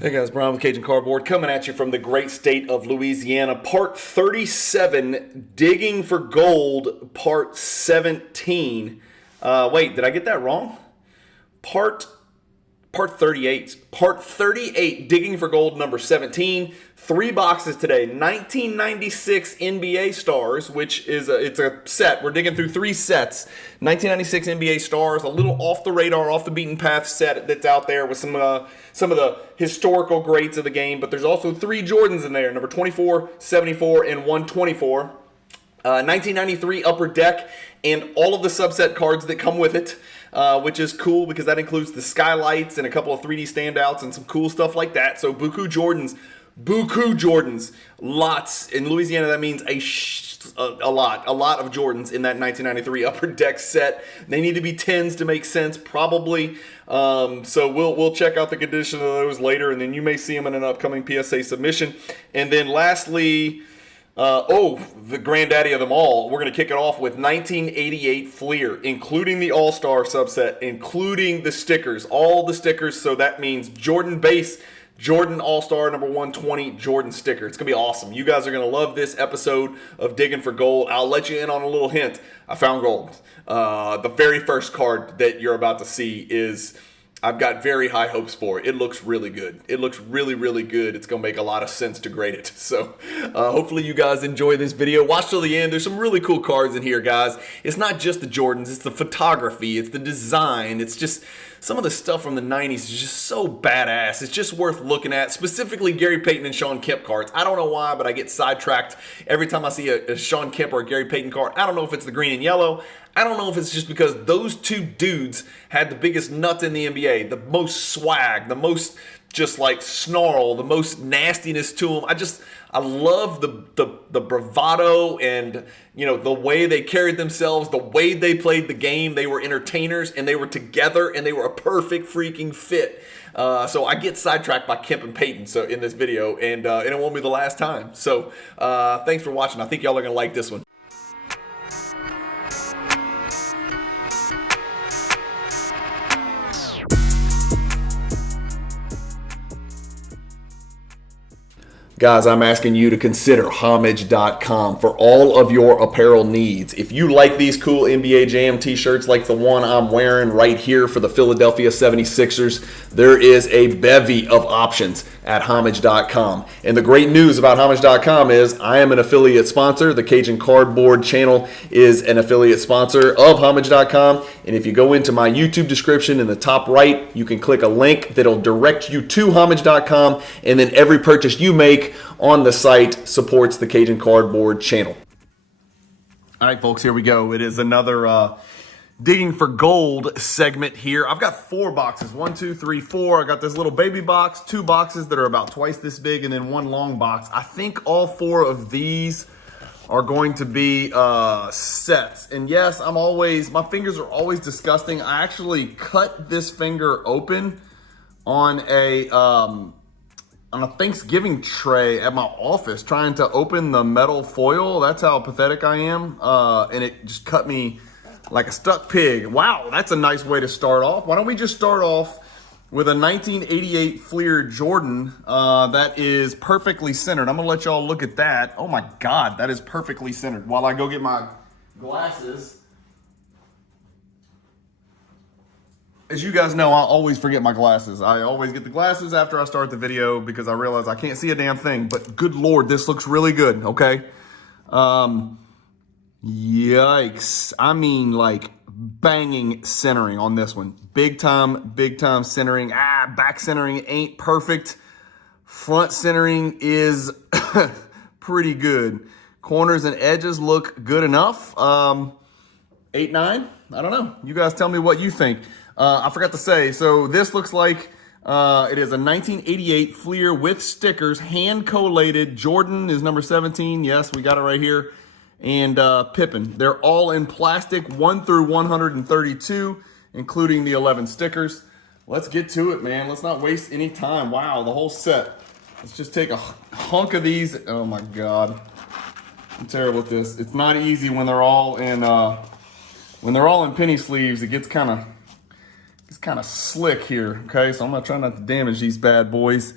Hey guys, Brian with Cajun Cardboard coming at you from the great state of Louisiana. Part 37, Digging for Gold, Part 17. Wait, did I get that wrong? Part 38. Part 38, Digging for Gold, number 17. 3 boxes today. 1996 NBA Stars, which is it's a set. We're digging through 3 sets. 1996 NBA Stars, a little off the radar, off the beaten path set that's out there with some of the historical greats of the game. But there's also 3 Jordans in there, number 24, 74, and 124. 1993 Upper Deck, and all of the subset cards that come with it, which is cool because that includes the skylights and a couple of 3D standouts and some cool stuff like that. So Buku Jordans, lots. In Louisiana, that means a lot of Jordans in that 1993 Upper Deck set. They need to be 10s to make sense, probably. So we'll check out the condition of those later, and then you may see them in an upcoming PSA submission. And then lastly, the granddaddy of them all, we're going to kick it off with 1988 Fleer, including the All-Star subset, including the stickers, all the stickers. So that means Jordan base, Jordan All-Star number 120, Jordan sticker. It's going to be awesome. You guys are going to love this episode of Digging for Gold. I'll let you in on a little hint. I found gold. The very first card that you're about to see is... I've got very high hopes for it. It looks really good. It looks really, really good. It's going to make a lot of sense to grade it. So hopefully you guys enjoy this video. Watch till the end. There's some really cool cards in here, guys. It's not just the Jordans. It's the photography. It's the design. It's just some of the stuff from the 90s is just so badass. It's just worth looking at. Specifically Gary Payton and Sean Kemp cards. I don't know why, but I get sidetracked every time I see a Sean Kemp or a Gary Payton card. I don't know if it's the green and yellow. I don't know if it's just because those 2 dudes had the biggest nuts in the NBA, the most swag, the most just like snarl, the most nastiness to them. I love the bravado and, you know, the way they carried themselves, the way they played the game. They were entertainers and they were together and they were a perfect freaking fit. So I get sidetracked by Kemp and Payton in this video, and it won't be the last time. So thanks for watching. I think y'all are going to like this one. Guys, I'm asking you to consider homage.com for all of your apparel needs. If you like these cool NBA Jam t-shirts like the one I'm wearing right here for the Philadelphia 76ers, there is a bevy of options at homage.com. And the great news about homage.com is I am an affiliate sponsor. The Cajun Cardboard channel is an affiliate sponsor of homage.com. And if you go into my YouTube description in the top right, you can click a link that'll direct you to homage.com, and then every purchase you make on the site supports the Cajun Cardboard channel. All right, folks, here we go. It is another Digging for Gold segment here. I've got 4 boxes. 1, 2, 3, 4. I got this little baby box, 2 boxes that are about twice this big, and then 1 long box. I think all 4 of these are going to be sets. And yes, my fingers are always disgusting. I actually cut this finger open on a Thanksgiving tray at my office trying to open the metal foil. That's how pathetic I am. And it just cut me like a stuck pig. Wow, that's a nice way to start off. Why don't we just start off with a 1988 Fleer Jordan that is perfectly centered. I'm going to let y'all look at that. Oh my God, that is perfectly centered. While I go get my glasses. As you guys know, I always forget my glasses. I always get the glasses after I start the video because I realize I can't see a damn thing. But good Lord, this looks really good, okay? Yikes. I mean, like, banging centering on this one. Big time centering. Back centering ain't perfect. Front centering is pretty good. Corners and edges look good enough. 8, 9? I don't know. You guys tell me what you think. I forgot to say, so this looks like it is a 1988 Fleer with stickers, hand collated. Jordan is number 17. Yes, we got it right here. And Pippen. They're all in plastic, 1 through 132, including the 11 stickers. Let's get to it, man. Let's not waste any time. Wow, the whole set. Let's just take a hunk of these. Oh my God. I'm terrible at this. It's not easy when they're all in penny sleeves. It gets kind of kind of slick here, okay? So I'm gonna try not to damage these bad boys.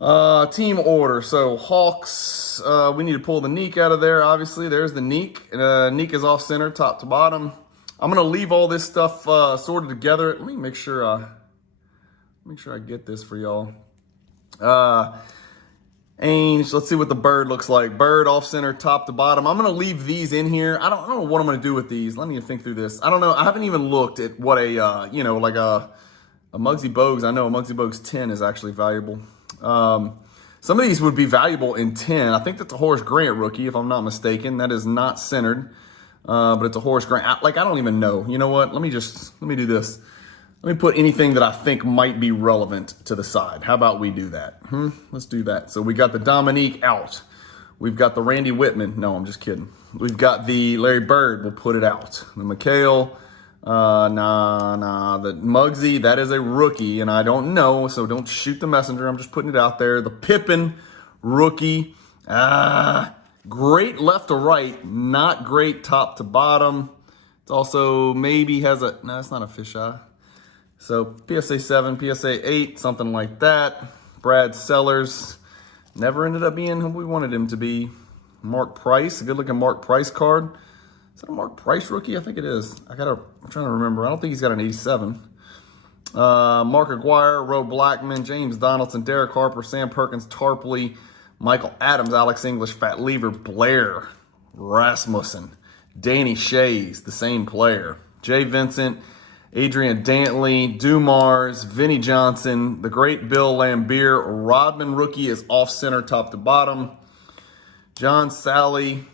Team order. So Hawks, we need to pull the Neek out of there. Obviously, there's the Neek. Neek is off center, top to bottom. I'm gonna leave all this stuff sorted together. Let me make sure I get this for y'all. Ainge, let's see what the bird looks like. Bird off center, top to bottom. I'm gonna leave these in here. I don't know what I'm gonna do with these. Let me think through this. I don't know. I haven't even looked at what a like a Muggsy Bogues. I know a Muggsy Bogues 10 is actually valuable. Some of these would be valuable in 10. I think that's a Horace Grant rookie, if I'm not mistaken. That is not centered, but it's a Horace Grant. I don't even know. You know what? Let me do this. Let me put anything that I think might be relevant to the side. How about we do that? Let's do that. So we got the Dominique out. We've got the Randy Whitman. No, I'm just kidding. We've got the Larry Bird. We'll put it out. The McHale. The Muggsy, that is a rookie, and I don't know, so don't shoot the messenger. I'm just putting it out there. The Pippen, rookie. Great left to right, not great top to bottom. It's also maybe has a, no, it's not a fisheye. So PSA 7, PSA 8, something like that. Brad Sellers, never ended up being who we wanted him to be. Mark Price, a good looking Mark Price card. Is that a Mark Price rookie? I think it is. I'm trying to remember. I don't think he's got an 87. Mark Aguirre, Roe Blackman, James Donaldson, Derek Harper, Sam Perkins, Tarpley, Michael Adams, Alex English, Fat Lever, Blair, Rasmussen, Danny Shays, the same player, Jay Vincent, Adrian Dantley, Dumars, Vinnie Johnson, the great Bill Lambier. Rodman rookie is off center, top to bottom. John Sally,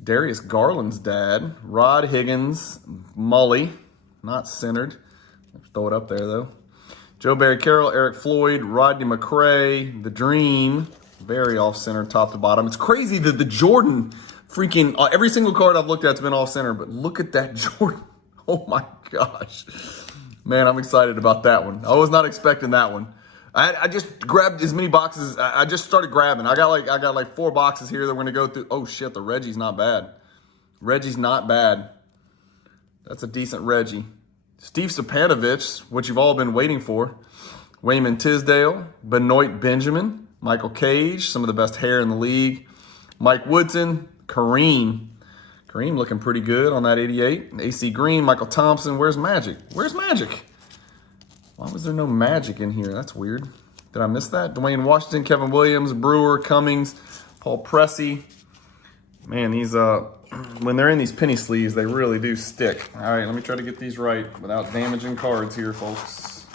Darius Garland's dad, Rod Higgins, Mully, not centered. Throw it up there though. Joe Barry Carroll, Eric Floyd, Rodney McRae, The Dream, very off center, top to bottom. It's crazy that the Jordan freaking, every single card I've looked at has been off center, but look at that Jordan. Oh my gosh. Man, I'm excited about that one. I was not expecting that one. I just grabbed as many boxes. I just started grabbing. I got like 4 boxes here that we're gonna go through. Oh shit, the Reggie's not bad. Reggie's not bad. That's a decent Reggie. Steve Sapanovich, what you've all been waiting for. Wayman Tisdale, Benoit Benjamin, Michael Cage, some of the best hair in the league. Mike Woodson, Kareem. Kareem looking pretty good on that 88. AC Green, Michael Thompson. Where's Magic? Where's Magic? Why was there no Magic in here? That's weird. Did I miss that? Dwayne Washington, Kevin Williams, Brewer, Cummings, Paul Pressey. Man, these when they're in these penny sleeves, they really do stick. All right, let me try to get these right without damaging cards here, folks.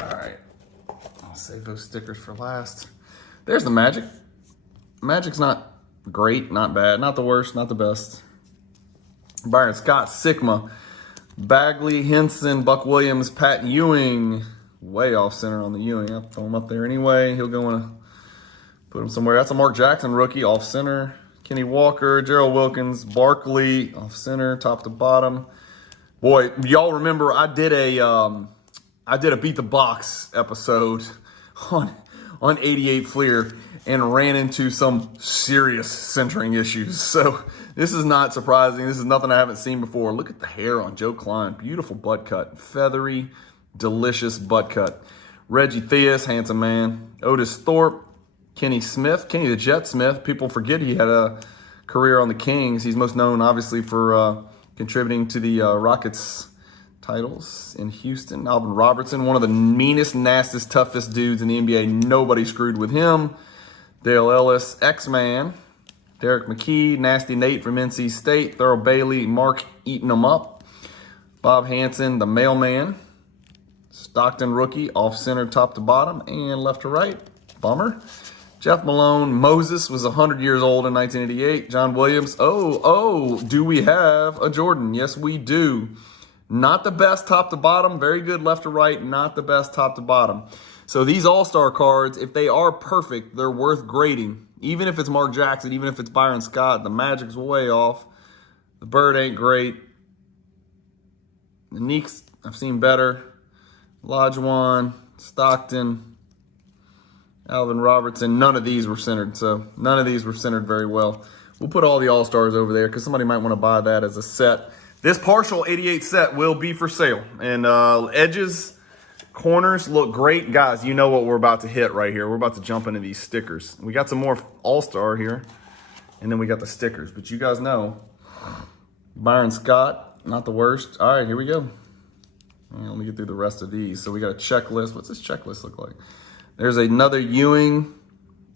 All right, I'll save those stickers for last. There's the Magic. Magic's not great, not bad, not the worst, not the best. Byron Scott, Sigma. Bagley, Henson, Buck Williams, Pat Ewing. Way off center on the Ewing. I'll throw him up there anyway. He'll go in put him somewhere. That's a Mark Jackson rookie, off center. Kenny Walker, Gerald Wilkins, Barkley, off center, top to bottom. Boy, y'all remember I did a Beat the Box episode on 88 Fleer and ran into some serious centering issues. So this is not surprising. This is nothing I haven't seen before. Look at the hair on Joe Klein. Beautiful butt cut. Feathery, delicious butt cut. Reggie Theus, handsome man. Otis Thorpe. Kenny Smith. Kenny the Jet Smith. People forget he had a career on the Kings. He's most known, obviously, for contributing to the Rockets titles in Houston. Alvin Robertson, one of the meanest, nastiest, toughest dudes in the NBA. Nobody screwed with him. Dale Ellis, X-Man. Derek McKee, Nasty Nate from NC State. Thurl Bailey, Mark eating them up. Bob Hansen, the mailman. Stockton rookie, off center, top to bottom, and left to right. Bummer. Jeff Malone, Moses was 100 years old in 1988. John Williams, do we have a Jordan? Yes, we do. Not the best top to bottom, very good left to right, not the best top to bottom. So these all-star cards, if they are perfect, they're worth grading. Even if it's Mark Jackson, even if it's Byron Scott, the Magic's way off. The Bird ain't great. The Neeks, I've seen better. Olajuwon, Stockton, Alvin Robertson, none of these were centered. So none of these were centered very well. We'll put all the all-stars over there because somebody might want to buy that as a set. This partial 88 set will be for sale. And edges, corners look great. Guys, you know what we're about to hit right here. We're about to jump into these stickers. We got some more All-Star here. And then we got the stickers. But you guys know, Byron Scott, not the worst. All right, here we go. Let me get through the rest of these. So we got a checklist. What's this checklist look like? There's another Ewing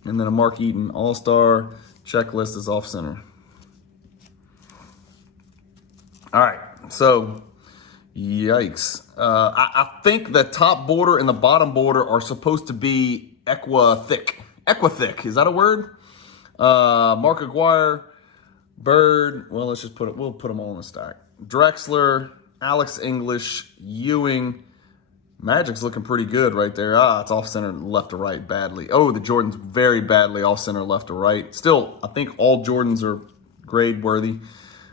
and then a Mark Eaton All-Star. Checklist is off center. All right, so yikes. I think the top border and the bottom border are supposed to be equa-thick. Equa-thick, is that a word? Mark Aguirre, Bird, well, let's just we'll put them all in a stack. Drexler, Alex English, Ewing. Magic's looking pretty good right there. It's off center left to right badly. Oh, the Jordan's very badly off center left to right. Still, I think all Jordans are grade worthy.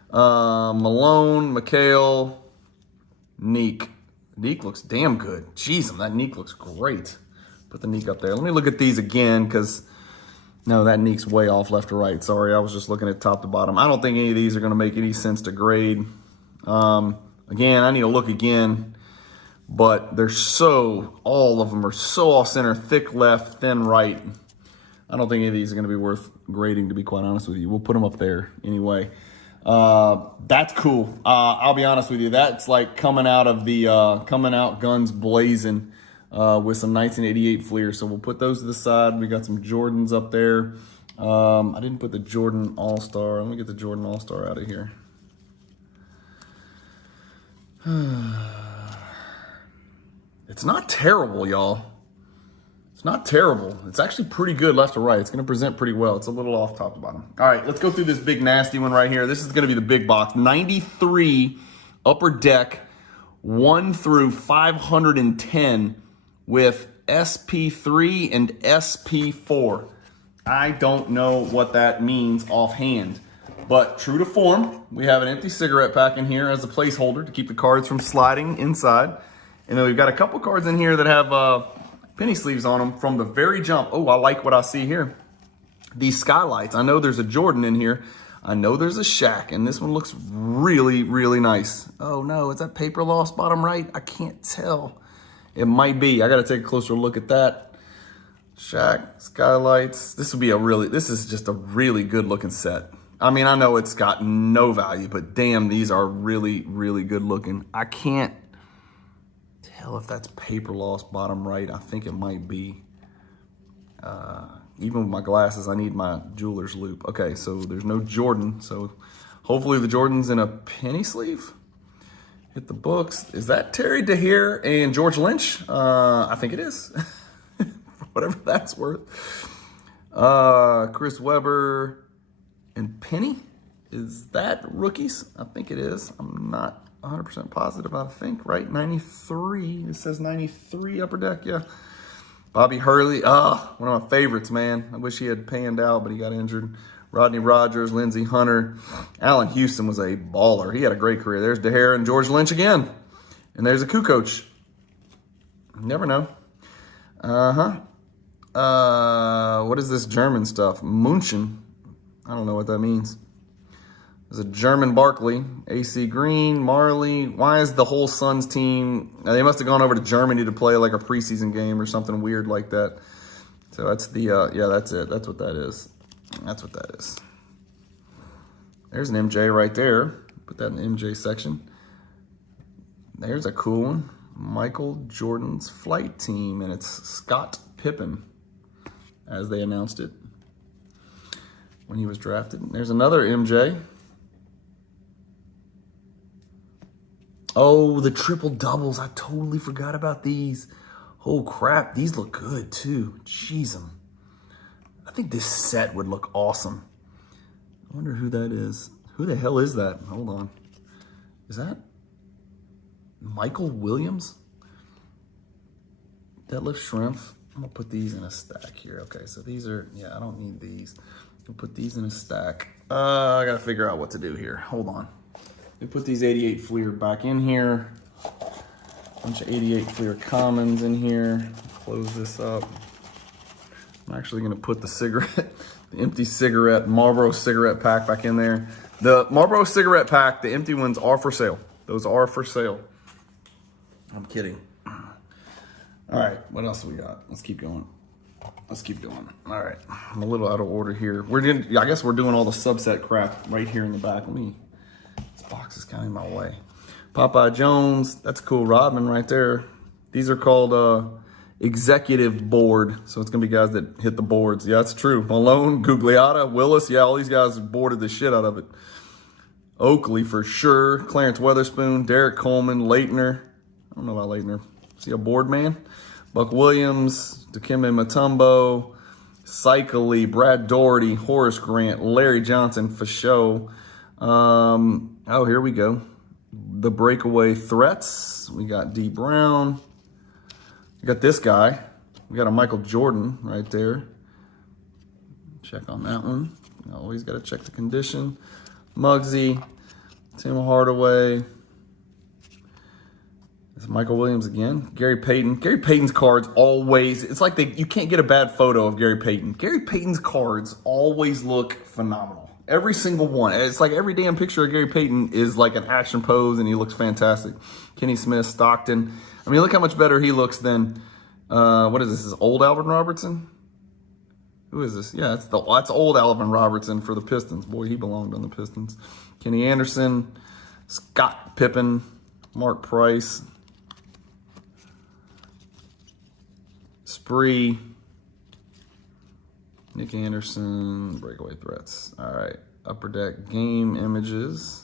Malone, McHale, Neek. Neek looks damn good. Jeez, that Neek looks great. Put the Neek up there. Let me look at these again because, no, that Neek's way off left to right. Sorry, I was just looking at top to bottom. I don't think any of these are going to make any sense to grade. Again, I need to look again. But all of them are so off center, thick left, thin right. I don't think any of these are going to be worth grading, to be quite honest with you. We'll put them up there anyway. That's cool. I'll be honest with you. That's like coming out guns blazing with some 1988 Fleer. So we'll put those to the side. We got some Jordans up there. I didn't put the Jordan All-Star. Let me get the Jordan All-Star out of here. It's not terrible, y'all. It's not terrible. It's actually pretty good left to right. It's going to present pretty well. It's a little off top to bottom. All right, let's go through this big nasty one right here. This is going to be the big box. 93 Upper Deck, 1 through 510 with SP3 and SP4. I don't know what that means offhand. But true to form, we have an empty cigarette pack in here as a placeholder to keep the cards from sliding inside. And then we've got a couple cards in here that have penny sleeves on them from the very jump. Oh, I like what I see here. These skylights. I know there's a Jordan in here. I know there's a Shaq, and this one looks really, really nice. Oh no, is that paper loss bottom right? I can't tell. It might be. I got to take a closer look at that. Shaq, skylights. This is just a really good looking set. I mean, I know it's got no value, but damn, these are really, really good looking. I can't tell if that's paper loss bottom right. I think it might be. Even with my glasses, I need my jeweler's loop. Okay, so there's no Jordan. So hopefully the Jordan's in a penny sleeve. Hit the books. Is that Terry DeHere and George Lynch? I think it is. Whatever that's worth. Chris Webber and Penny. Is that rookies? I think it is. I'm not 100% positive, I think, right? 93. It says 93 Upper Deck, yeah. Bobby Hurley, one of my favorites, man. I wish he had panned out, but he got injured. Rodney Rogers, Lindsey Hunter. Allen Houston was a baller. He had a great career. There's DeHere and George Lynch again. And there's a Kukoc. You never know. What is this German stuff? Munchen. I don't know what that means. There's a German Barkley, AC Green, Marley. Why is the whole Suns team? They must have gone over to Germany to play like a preseason game or something weird like that. So that's the, yeah, that's it. That's what that is. That's what that is. There's an MJ right there. Put that in the MJ section. There's a cool one. Michael Jordan's flight team, and it's Scott Pippen, as they announced it when he was drafted. There's another MJ. Oh, the triple doubles. I totally forgot about these. Oh, crap. These look good, too. Jeez. I think this set would look awesome. I wonder who that is. Who the hell is that? Hold on. Is that Michael Williams? Deadlift Shrimp. I'm going to put these in a stack here. Okay, so these are, yeah, I don't need these. I'll put these in a stack. I got to figure out what to do here. Hold on. We put these 88 Fleer back in here. Bunch of 88 Fleer Commons in here. Close this up. I'm actually gonna put the cigarette, the empty cigarette, Marlboro cigarette pack back in there. The Marlboro cigarette pack, the empty ones are for sale. Those are for sale. I'm kidding. All right, what else we got? Let's keep going. All right, I'm a little out of order here. I guess we're doing all the subset crap right here in the back. This box is kind of in my way. Popeye Jones, that's a cool Rodman right there. These are called executive board, so it's gonna be guys that hit the boards. Yeah, that's true. Malone, Gugliotta, Willis, yeah, all these guys boarded the shit out of it. Oakley for sure. Clarence Weatherspoon, Derek Coleman, Leitner. I don't know about Leitner. Is he a board man? Buck Williams, Dikembe Mutombo, Cycley, Brad Doherty, Horace Grant, Larry Johnson for show. Oh, here we go. The breakaway threats. We got D. Brown. We got this guy. We got a Michael Jordan right there. Check on that one. Always got to check the condition. Muggsy, Tim Hardaway. It's Michael Williams again. Gary Payton. Gary Payton's cards always, it's like you can't get a bad photo of Gary Payton. Gary Payton's cards always look phenomenal. Every single one. It's like every damn picture of Gary Payton is like an action pose and he looks fantastic. Kenny Smith, Stockton. I mean, look how much better he looks than, what is this? Is old Alvin Robertson? Who is this? Yeah, that's old Alvin Robertson for the Pistons. Boy, he belonged on the Pistons. Kenny Anderson, Scott Pippen, Mark Price, Spree, Nick Anderson, breakaway threats. All right, upper deck game images.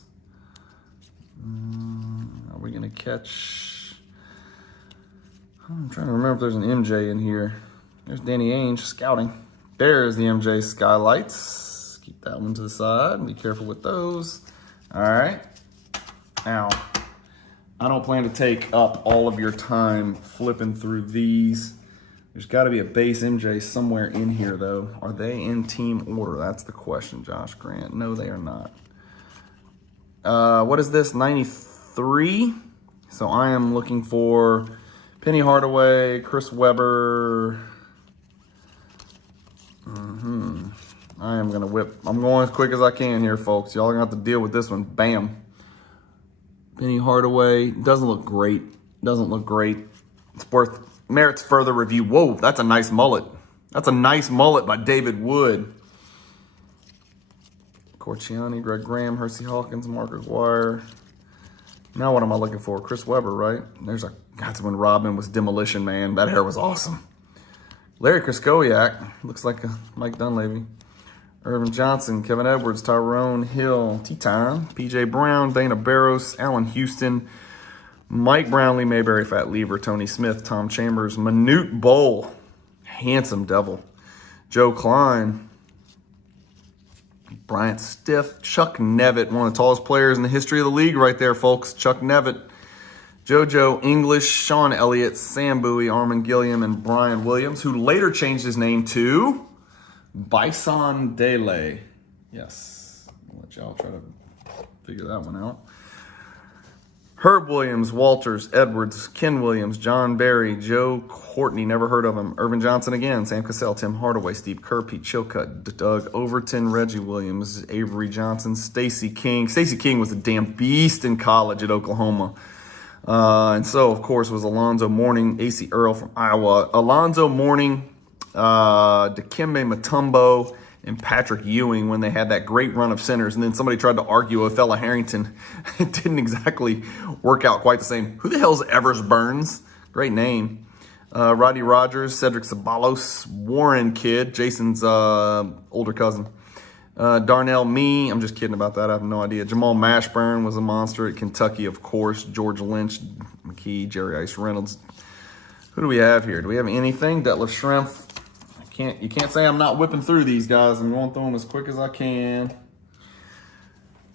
Are we gonna catch? I'm trying to remember if there's an MJ in here. There's Danny Ainge scouting. There's the MJ skylights. Keep that one to the side. Be careful with those. All right. Now, I don't plan to take up all of your time flipping through these. There's got to be a base MJ somewhere in here, though. Are they in team order? That's the question, Josh Grant. No, they are not. What is this? 93? So I am looking for Penny Hardaway, Chris Webber. I am going to whip. I'm going as quick as I can here, folks. Y'all are going to have to deal with this one. Bam. Penny Hardaway. Doesn't look great. Doesn't look great. It's merits further review. Whoa, that's a nice mullet. That's a nice mullet by David Wood. Corciani, Greg Graham, Hersey Hawkins, Mark Aguirre. Now what am I looking for? Chris Webber, right? That's when Rodman was Demolition Man. That hair was awesome. Larry Kraskowiak, looks like a Mike Dunleavy. Irvin Johnson, Kevin Edwards, Tyrone Hill, T-Time, P.J. Brown, Dana Barros, Allen Houston, Mike Brownlee, Mayberry Fat Lever, Tony Smith, Tom Chambers, Manute Bowl, handsome devil, Joe Klein, Bryant Stiff, Chuck Nevitt, one of the tallest players in the history of the league right there, folks. Chuck Nevitt, JoJo English, Sean Elliott, Sam Bowie, Armin Gilliam, and Brian Williams, who later changed his name to Bison Dele. Yes, I'll let y'all try to figure that one out. Herb Williams, Walters, Edwards, Ken Williams, John Barry, Joe Courtney, never heard of him. Irvin Johnson again, Sam Cassell, Tim Hardaway, Steve Kerr, Pete Chilcutt, Doug Overton, Reggie Williams, Avery Johnson, Stacey King. Stacey King was a damn beast in college at Oklahoma. And so, of course, was Alonzo Mourning, A.C. Earl from Iowa. Alonzo Mourning, Dikembe Mutombo, and Patrick Ewing when they had that great run of centers. And then somebody tried to argue with Fella Harrington. It didn't exactly work out quite the same. Who the hell's Evers Burns? Great name. Rodney Rogers, Cedric Ceballos, Warren Kidd, Jason's older cousin. Darnell Mee, I'm just kidding about that. I have no idea. Jamal Mashburn was a monster at Kentucky, of course. George Lynch, McKee, Jerry Ice Reynolds. Who do we have here? Do we have anything? Detlef Schrempf. You can't say I'm not whipping through these guys. I'm going through them as quick as I can.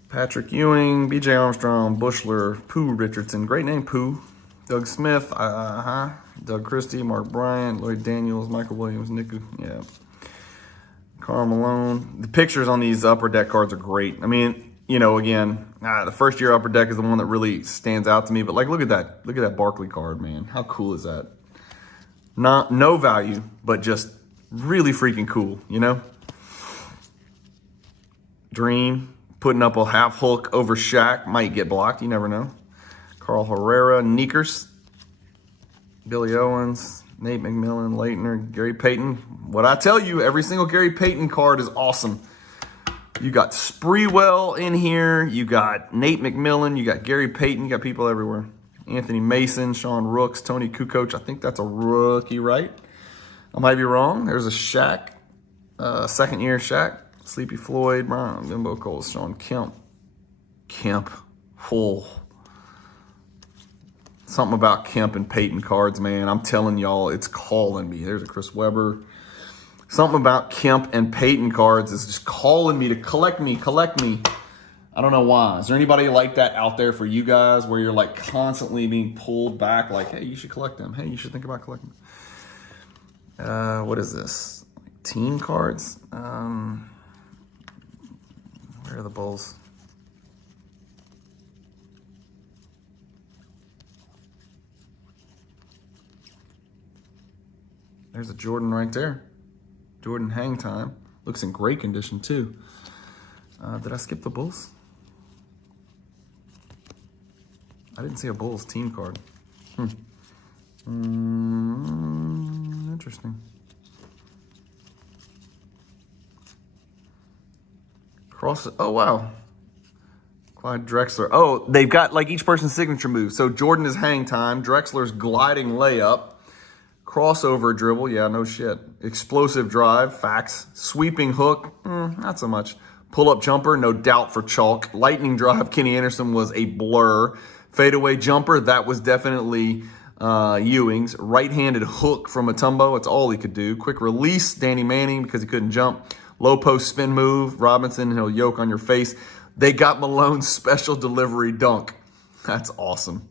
Patrick Ewing, B.J. Armstrong, Bushler, Pooh Richardson. Great name, Pooh. Doug Smith, Doug Christie, Mark Bryant, Lloyd Daniels, Michael Williams, Nick, yeah. Karl Malone. The pictures on these upper deck cards are great. I mean, you know, again, the first year upper deck is the one that really stands out to me. But like, look at that. Look at that Barkley card, man. How cool is that? No value, but just really freaking cool, you know? Dream, Putting up a half hook over Shaq. Might get blocked. You never know. Carl Herrera, Neekers. Billy Owens, Nate McMillan, Leitner, Gary Payton. What I tell you, every single Gary Payton card is awesome. You got Spreewell in here. You got Nate McMillan. You got Gary Payton. You got people everywhere. Anthony Mason, Sean Rooks, Tony Kukoc. I think that's a rookie, right? I might be wrong. There's a Shaq. Second year Shaq. Sleepy Floyd, Brown, Bimbo Cole, Sean Kemp. Full. Something about Kemp and Peyton cards, man. I'm telling y'all, it's calling me. There's a Chris Webber. Something about Kemp and Peyton cards is just calling me to collect me. I don't know why. Is there anybody like that out there for you guys where you're like constantly being pulled back like, hey, you should collect them. Hey, you should think about collecting them. What is this? Team cards? Where are the Bulls? There's a Jordan right there. Jordan hang time. Looks in great condition too. Did I skip the Bulls? I didn't see a Bulls team card. Interesting. Oh, wow. Clyde Drexler. Oh, they've got like each person's signature move. So Jordan is hang time. Drexler's gliding layup. Crossover dribble. Yeah, no shit. Explosive drive. Facts. Sweeping hook. Not so much. Pull-up jumper. No doubt for chalk. Lightning drive. Kenny Anderson was a blur. Fadeaway jumper. That was definitely Ewing's. Right-handed hook from Mutombo. That's all he could do. Quick release. Danny Manning because he couldn't jump. Low post spin move. Robinson, he'll yoke on your face. They got Malone's special delivery dunk. That's awesome.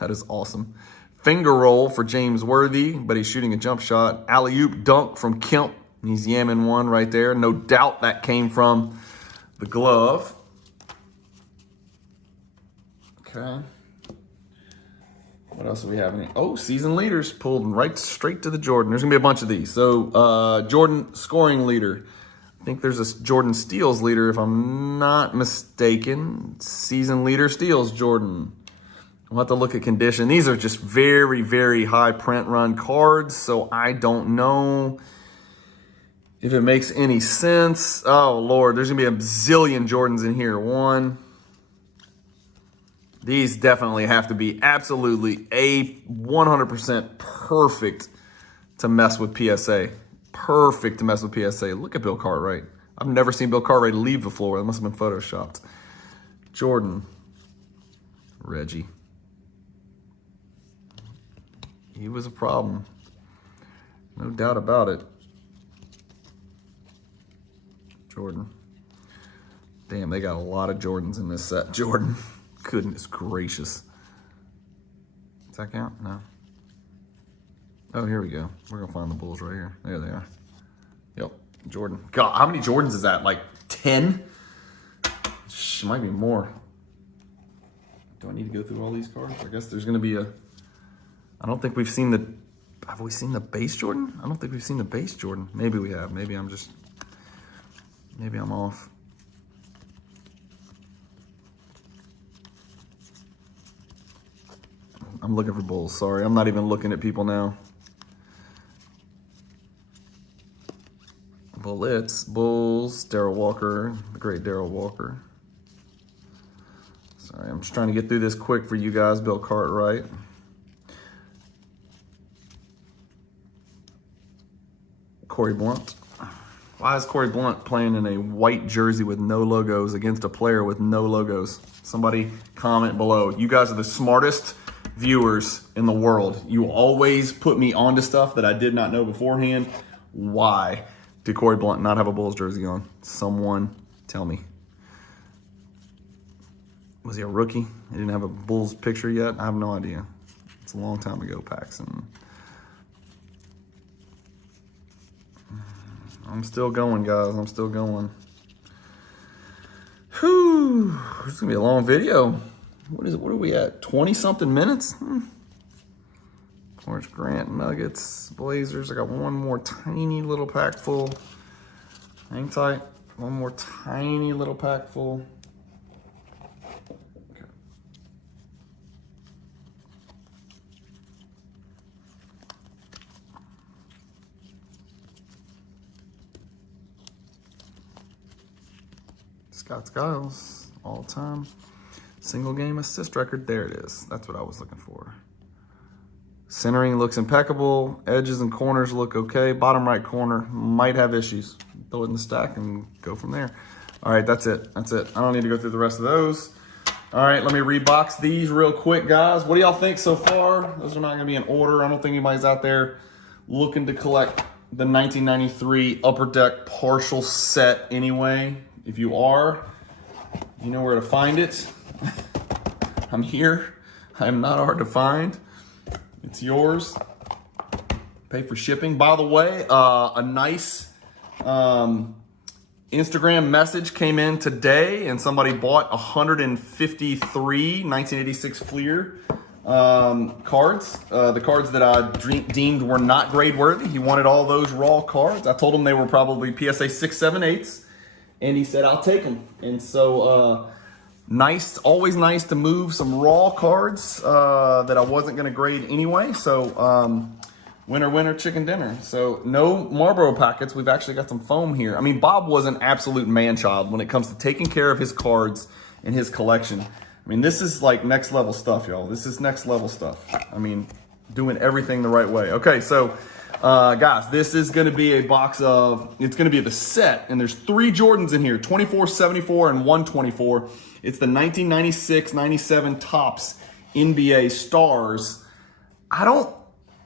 That is awesome. Finger roll for James Worthy, but he's shooting a jump shot. Alley-oop dunk from Kemp. He's yamming one right there. No doubt that came from the glove. Okay. What else do we have in here? Oh, season leaders pulled right straight to the Jordan. There's going to be a bunch of these. So, Jordan scoring leader. I think there's a Jordan steals leader, if I'm not mistaken. Season leader steals Jordan. We'll have to look at condition. These are just very, very high print run cards, so I don't know if it makes any sense. Oh, Lord, there's going to be a zillion Jordans in here. These definitely have to be absolutely 100% perfect to mess with PSA. Perfect to mess with PSA. Look at Bill Cartwright. I've never seen Bill Cartwright leave the floor. That must have been photoshopped. Jordan. Reggie. He was a problem. No doubt about it. Jordan. Damn, they got a lot of Jordans in this set. Jordan. Goodness gracious. Does that count? No. Oh, here we go. We're going to find the Bulls right here. There they are. Yep. Jordan. God, how many Jordans is that? Like 10? Might be more. Do I need to go through all these cards? I guess there's going to be a... I don't think we've seen the... Have we seen the base Jordan? I don't think we've seen the base Jordan. Maybe we have. Maybe I'm just... Maybe I'm off. I'm looking for Bulls. Sorry, I'm not even looking at people now. Bullets, Bulls, Darrell Walker, the great Darrell Walker. Sorry, I'm just trying to get through this quick for you guys. Bill Cartwright. Corey Blunt. Why is Corey Blunt playing in a white jersey with no logos against a player with no logos? Somebody comment below. You guys are the smartest viewers in the world. You always put me onto stuff that I did not know beforehand. Why did Corey Blunt not have a Bulls jersey on? Someone tell me. Was he a rookie? He didn't have a Bulls picture yet? I have no idea. It's a long time ago, Paxson. I'm still going, guys. I'm still going. Whew. This is going to be a long video. What is it? What are we at? 20-something minutes? Orange Grant, Nuggets, Blazers. I got one more tiny little pack full. Hang tight. One more tiny little pack full. Scott Skiles, all-time single game assist record. There it is. That's what I was looking for. Centering looks impeccable. Edges and corners look okay. Bottom right corner might have issues. Throw it in the stack and go from there. All right, that's it. That's it. I don't need to go through the rest of those. All right, let me rebox these real quick, guys. What do y'all think so far? Those are not going to be in order. I don't think anybody's out there looking to collect the 1993 Upper Deck partial set anyway. If you are, you know where to find it. I'm here. I am not hard to find. It's yours. Pay for shipping. By the way, a nice Instagram message came in today, and somebody bought 153 1986 Fleer cards. The cards that I deemed were not grade worthy. He wanted all those raw cards. I told him they were probably PSA 6, 7, 8s, and he said, I'll take them. And so, nice, always nice to move some raw cards that I wasn't going to grade anyway. So, winner, winner, chicken dinner. So, no Marlboro packets. We've actually got some foam here. I mean, Bob was an absolute man-child when it comes to taking care of his cards and his collection. I mean, this is like next level stuff, y'all. This is next level stuff. I mean, doing everything the right way. Okay, so, guys, this is going to be a box of, it's going to be the set, and there's 3 Jordans in here, 24, 74, and 124. It's the 1996-97 Topps NBA Stars. I don't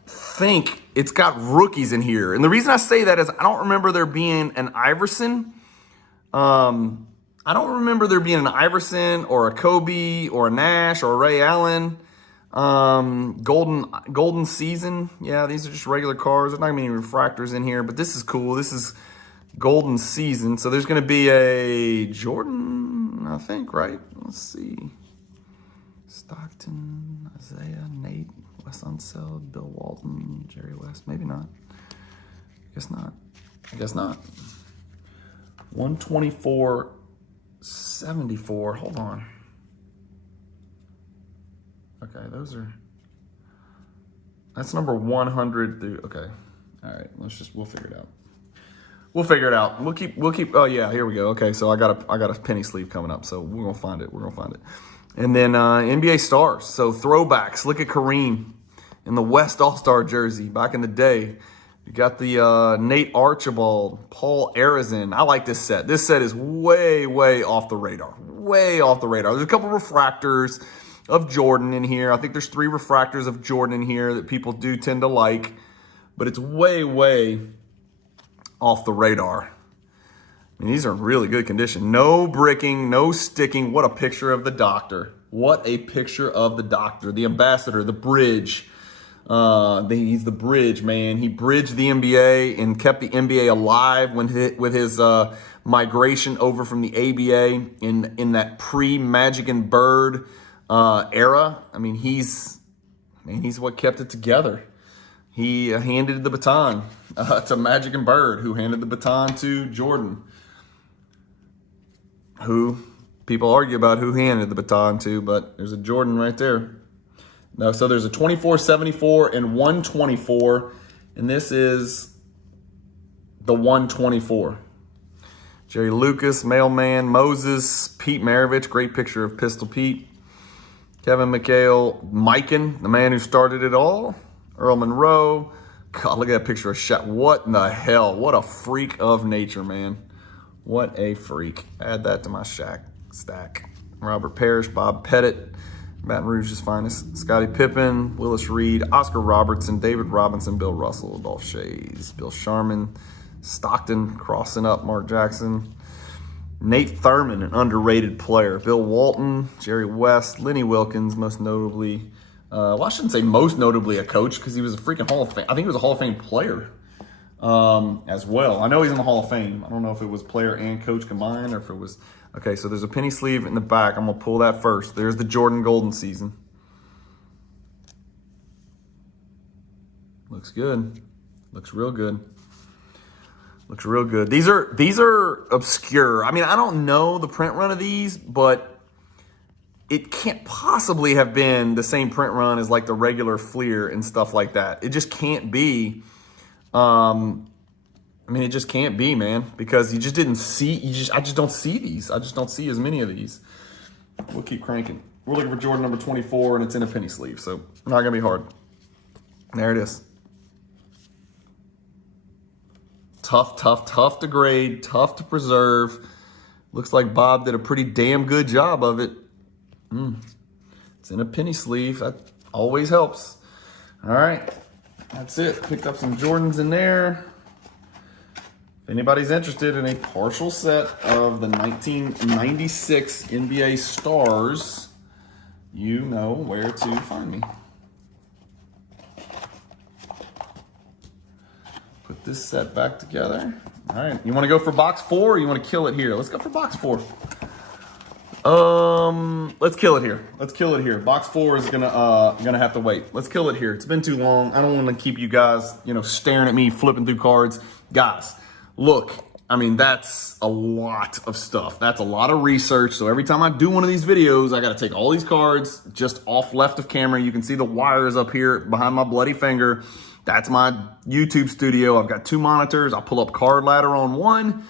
think it's got rookies in here. And the reason I say that is I don't remember there being an Iverson. I don't remember there being an Iverson or a Kobe or a Nash or a Ray Allen. Golden Season. Yeah, these are just regular cards. There's not going to be any refractors in here, but this is cool. This is Golden Season. So there's going to be a Jordan, I think, right? Let's see. Stockton, Isaiah, Nate, Wes Unseld, Bill Walton, Jerry West. Maybe not. Guess not. I guess not. 124-74. Hold on. Okay, those are. That's number 100 through. Okay, all right. We'll figure it out. We'll figure it out. We'll keep. Oh yeah, here we go. Okay, so I got a penny sleeve coming up, so we're gonna find it. And then NBA stars. So throwbacks. Look at Kareem in the West All-Star jersey back in the day. You got the Nate Archibald, Paul Arizin. I like this set. This set is way, way off the radar. Way off the radar. There's a couple refractors of Jordan in here. I think there's 3 refractors of Jordan in here that people do tend to like. But it's way, way off the radar. I mean, these are in really good condition. No bricking, no sticking. What a picture of the doctor. What a picture of the doctor. The ambassador, the bridge. He's the bridge, man. He bridged the NBA and kept the NBA alive with his migration over from the ABA in that pre-Magic and Bird era. I mean, he's what kept it together. He handed the baton to Magic and Bird, who handed the baton to Jordan, who people argue about who he handed the baton to, but there's a Jordan right there. No, so there's a 24, 74, and 124, and this is the 124. Jerry Lucas, Mailman, Moses, Pete Maravich, great picture of Pistol Pete. Kevin McHale, Mikan, the man who started it all. Earl Monroe. God, look at that picture of Shaq. What in the hell? What a freak of nature, man. What a freak. Add that to my Shaq stack. Robert Parrish, Bob Pettit, Baton Rouge's finest. Scottie Pippen, Willis Reed, Oscar Robertson, David Robinson, Bill Russell, Adolph Shays, Bill Sharman, Stockton, crossing up Mark Jackson. Nate Thurman, an underrated player. Bill Walton, Jerry West, Lenny Wilkins, most notably. Well, I shouldn't say most notably a coach because he was a freaking Hall of Fame. I think he was a Hall of Fame player as well. I know he's in the Hall of Fame. I don't know if it was player and coach combined or if it was. Okay, so there's a penny sleeve in the back. I'm going to pull that first. There's the Jordan Golden Season. Looks good. Looks real good. Looks real good. These are obscure. I mean, I don't know the print run of these, but it can't possibly have been the same print run as like the regular Fleer and stuff like that. It just can't be. I mean, it just can't be, man, because you just didn't see, I just don't see these. I just don't see as many of these. We'll keep cranking. We're looking for Jordan number 24, and it's in a penny sleeve, so not gonna be hard. There it is. Tough to grade, tough to preserve. Looks like Bob did a pretty damn good job of it. It's in a penny sleeve. That always helps. All right, that's it. Picked up some Jordans in there. If anybody's interested in a partial set of the 1996 NBA Stars, you know where to find me. Put this set back together. All right, you want to go for box 4 or you want to kill it here? Let's go for box 4. Let's kill it here. Let's kill it here. Box 4 is gonna have to wait. Let's kill it here. It's been too long. I don't want to keep you guys, staring at me, flipping through cards. Guys, look, I mean, that's a lot of stuff. That's a lot of research. So every time I do one of these videos, I got to take all these cards just off left of camera. You can see the wires up here behind my bloody finger. That's my YouTube studio. I've got 2 monitors. I pull up Card Ladder on one,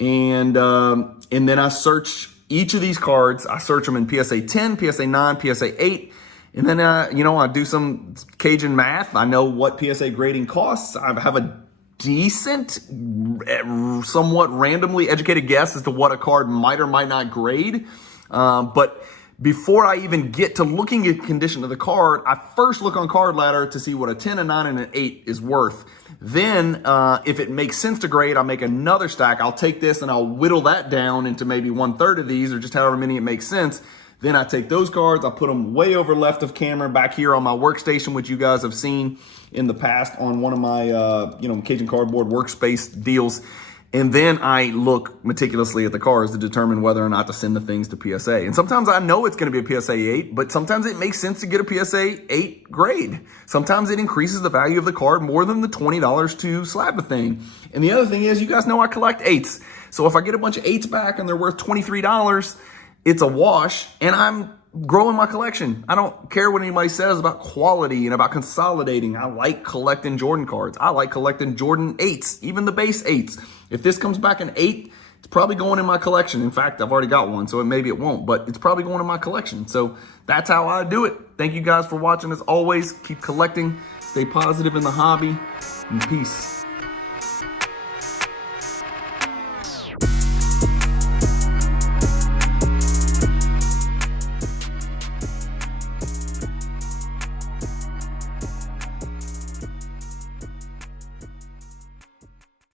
and then I search each of these cards. I search them in PSA 10, PSA 9, PSA 8, and then I do some Cajun math. I know what PSA grading costs. I have a decent, somewhat randomly educated guess as to what a card might or might not grade, but before I even get to looking at the condition of the card, I first look on Card Ladder to see what a 10, a 9, and an 8 is worth. Then, if it makes sense to grade, I'll make another stack. I'll take this and I'll whittle that down into maybe 1/3 of these, or just however many it makes sense. Then I take those cards, I put them way over left of camera back here on my workstation, which you guys have seen in the past on one of my, Cajun Cardboard workspace deals. And then I look meticulously at the cards to determine whether or not to send the things to PSA. And sometimes I know it's going to be a PSA 8, but sometimes it makes sense to get a PSA 8 grade. Sometimes it increases the value of the card more than the $20 to slab the thing. And the other thing is, you guys know I collect 8s. So if I get a bunch of 8s back and they're worth $23, it's a wash, and I'm growing my collection. I don't care what anybody says about quality and about consolidating. I like collecting Jordan cards. I like collecting Jordan 8s, even the base 8s. If this comes back an 8, it's probably going in my collection. In fact, I've already got one, so maybe it won't, but it's probably going in my collection. So that's how I do it. Thank you guys for watching. As always, keep collecting, stay positive in the hobby, and peace.